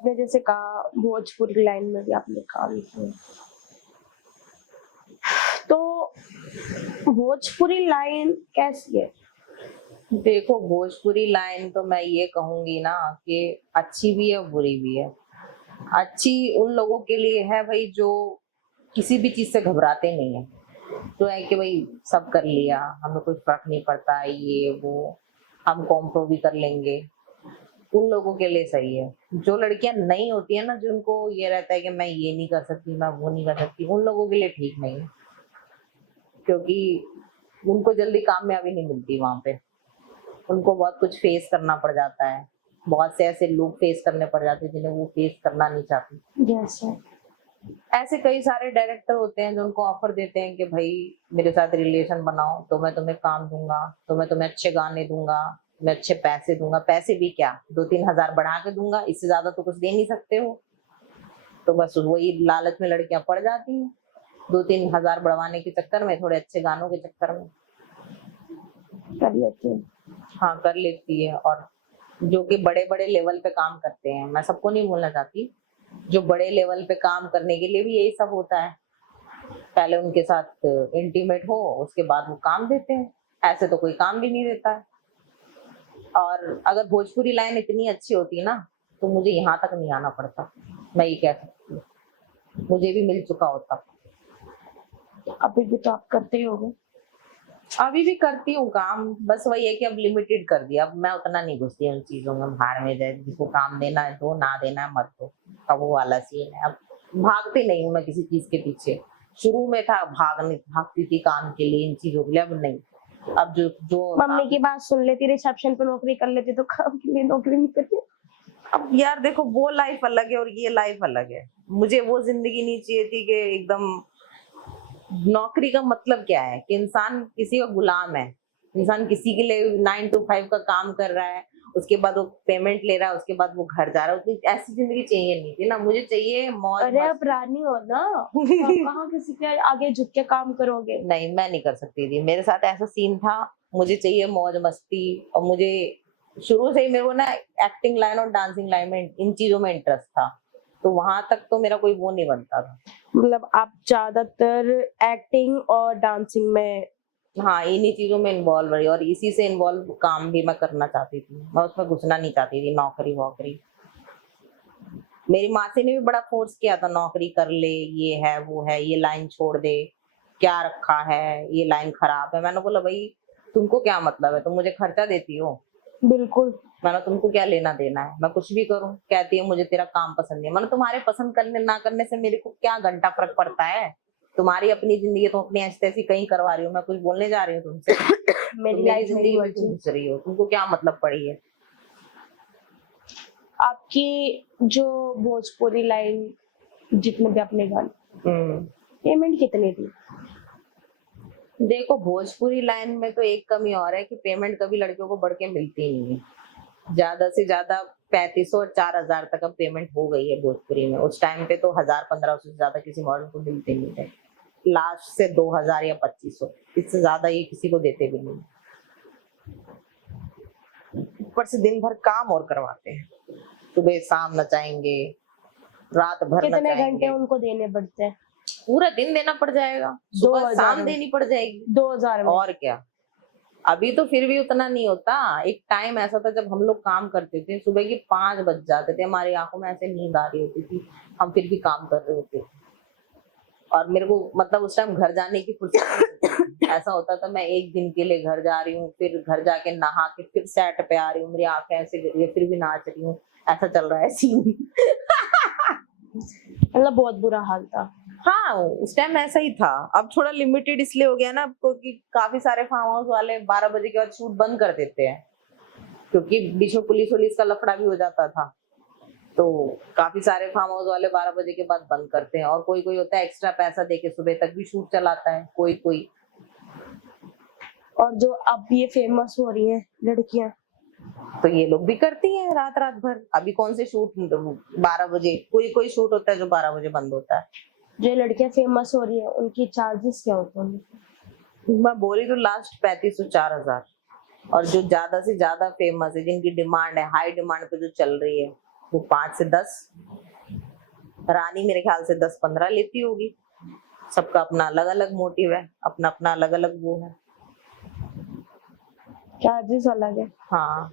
आपने जैसे कहा भोजपुरी लाइन में भी आपने काम किया, तो भोजपुरी लाइन कैसी है? देखो, भोजपुरी लाइन तो मैं ये कहूंगी ना कि अच्छी भी है बुरी भी है। अच्छी उन लोगों के लिए है भाई जो किसी भी चीज से घबराते नहीं है, तो है कि भाई सब कर लिया, हमें कोई फर्क नहीं पड़ता, ये वो हम कॉम्प्रो भी कर लेंगे। उन लोगों के लिए सही है। जो लड़कियां नहीं होती है ना, जिनको ये रहता है कि मैं ये नहीं कर सकती, मैं वो नहीं कर सकती, उन लोगों के लिए ठीक नहीं है, क्योंकि उनको जल्दी कामयाबी नहीं मिलती वहां पे। उनको बहुत कुछ फेस करना पड़ जाता है, बहुत से ऐसे लोग फेस करने पड़ जाते हैं जिन्हें वो फेस करना नहीं चाहती। जैसे ऐसे कई सारे डायरेक्टर होते हैं जो उनको ऑफर देते हैं कि भाई मेरे साथ रिलेशन बनाओ तो मैं तुम्हें काम दूंगा, तो मैं तुम्हें अच्छे गाने दूंगा, मैं अच्छे पैसे दूंगा। पैसे भी क्या, 2-3 हजार बढ़ा के दूंगा, इससे ज्यादा तो कुछ दे नहीं सकते हो। तो बस वही लालच में लड़कियां पड़ जाती हैं, 2-3 हजार बढ़वाने के चक्कर में, थोड़े अच्छे गानों के चक्कर में। कर लेते हैं। हाँ, कर लेती है। और जो कि बड़े बड़े लेवल पे काम करते हैं, मैं सबको नहीं बोलना चाहती, जो बड़े लेवल पे काम करने के लिए भी यही सब होता है, पहले उनके साथ इंटीमेट हो, उसके बाद वो काम देते हैं। ऐसे तो कोई काम भी नहीं देता है। और अगर भोजपुरी लाइन इतनी अच्छी होती ना, तो मुझे यहाँ तक नहीं आना पड़ता, मैं ये कह सकती हूँ, मुझे भी मिल चुका होता। अभी भी तो आप करते ही होगे। अभी भी करती हूँ काम, बस वही है कि अब लिमिटेड कर दिया। अब मैं उतना नहीं घुसती उन चीजों में, भाड़ में जाए, जिसको काम देना है दो, ना देना है मत दो, अब वो वाला सीन है। अब भागती नहीं हूँ मैं किसी चीज के पीछे। शुरू में था भागती थी काम के लिए, इन चीजों के लिए, अब नहीं। अब जो जो मम्मी की बात सुन लेती, रिसेप्शन पे नौकरी कर लेती, तो काम के लिए नौकरी नहीं करती। अब यार देखो, वो लाइफ अलग है और ये लाइफ अलग है। मुझे वो जिंदगी नहीं चाहिए थी कि एकदम, नौकरी का मतलब क्या है कि इंसान किसी का गुलाम है। इंसान किसी के लिए 9 to 5 का काम कर रहा है, उसके बाद वो पेमेंट ले रहा है, उसके बाद वो घर जा रहा है। उतनी ऐसी जिंदगी चाहिए नहीं थी ना, मुझे चाहिए मौज अरे अब मस्ती। रानी हो ना, तो आप कहाँ किसी के आगे झुक के काम करोगे? नहीं, मैं नहीं कर सकती थी, मेरे साथ ऐसा सीन था। मुझे चाहिए मौज मस्ती। और मुझे शुरू से ही, मेरे को ना एक्टिंग लाइन और डांसिंग लाइन में, इन चीजों में इंटरेस्ट था, तो वहां तक तो मेरा कोई वो नहीं बनता था। मतलब आप ज्यादातर एक्टिंग और डांसिंग में। हाँ, इन्हीं चीजों में इन्वॉल्व रही, और इसी से इन्वॉल्व काम भी मैं करना चाहती थी, मैं उसमें घुसना नहीं चाहती थी नौकरी वोकरी। मेरी मासी ने भी बड़ा फोर्स किया था, नौकरी कर ले, ये है वो है, ये लाइन छोड़ दे, क्या रखा है, ये लाइन खराब है। मैंने बोला भाई तुमको क्या मतलब है, तुम मुझे खर्चा देती हो, बिल्कुल। मैंने तुमको क्या लेना देना है, मैं कुछ भी करूं। कहती है मुझे तेरा काम पसंद नहीं है। मैंने तुम्हारे पसंद करने ना करने से मेरे को क्या घंटा फर्क पड़ता है, तुम्हारी अपनी जिंदगी, तुम अपनी ऐसी तैसी कहीं करवा रही हो, मैं कुछ बोलने जा रही हूँ तुमसे? मेरी तुम मेरी लाइफ में जिंदगी में क्यों घुस रही हो, तुमको क्या मतलब पड़ी है? आपकी जो भोजपुरी लाइन, जितने भी आपने गाने, हम्म। पेमेंट कितनी थी? देखो, भोजपुरी लाइन में तो एक कमी और है कि पेमेंट कभी लड़कियों को बढ़ के मिलती ही नहीं है। ज्यादा से ज्यादा 3500 और 4000 तक अब पेमेंट हो गई है भोजपुरी में। उस टाइम पे तो 1000-1500 से ज्यादा किसी मॉडल को मिलते नहीं थे। लास्ट से 2000 या 2500, इससे ज्यादा ये किसी को देते भी नहीं। ऊपर से दिन भर काम और करवाते हैं, सुबह शाम नचाएंगे, रात भर कितने घंटे नचाएंगे, उनको देने पड़ते हैं? पूरा दिन देना पड़ जाएगा, सुबह 2000 शाम में? देनी पड़ जाएगी। 2000 में? और क्या। अभी तो फिर भी उतना नहीं होता। एक टाइम ऐसा था जब हम लोग काम करते थे, सुबह के 5 बज जाते थे, हमारी आंखों में ऐसे नींद आ रही होती थी, हम फिर भी काम कर रहे होते थे। और मेरे को मतलब उस टाइम घर जाने की फुर्सत नहीं होती थी। ऐसा होता था मैं एक दिन के लिए घर जा रही हूँ, फिर घर जाके नहा के फिर सेट पे आ रही हूँ, मेरी आंखें ऐसे गिर रही है, फिर भी नाच रही हूँ, ऐसा चल रहा है सीन। मतलब बहुत बुरा हाल था। हाँ, उस टाइम ऐसा ही था। अब थोड़ा लिमिटेड इसलिए हो गया ना आपको कि काफी सारे फार्म हाउस वाले 12 बजे के बाद शूट बंद कर देते हैं, क्योंकि बीच में पुलिस वुलिस का लफड़ा भी हो जाता था। तो काफी सारे फार्म हाउस वाले 12 बजे के बाद बंद करते हैं, और कोई कोई होता है एक्स्ट्रा पैसा देके सुबह तक भी शूट चलाता है, कोई कोई। और जो अब ये फेमस हो रही हैं लड़कियां, तो ये लोग भी करती हैं रात रात भर। अभी कौन से शूट 12 बजे, कोई कोई शूट होता है जो 12 बजे बंद होता है। जो लड़कियां फेमस हो रही हैं, उनकी चार्जेस क्या होते हैं? मैं बोली तो लास्ट 3500-4000। और जो ज्यादा से ज्यादा फेमस है, जिनकी डिमांड है, हाई डिमांड पे जो चल रही है, वो 5 से 10, रानी मेरे ख्याल से 10-15 लेती होगी। सबका अपना अलग अलग मोटिव है, अपना अपना अलग अलग वो है। चार्जेस अलग है। हाँ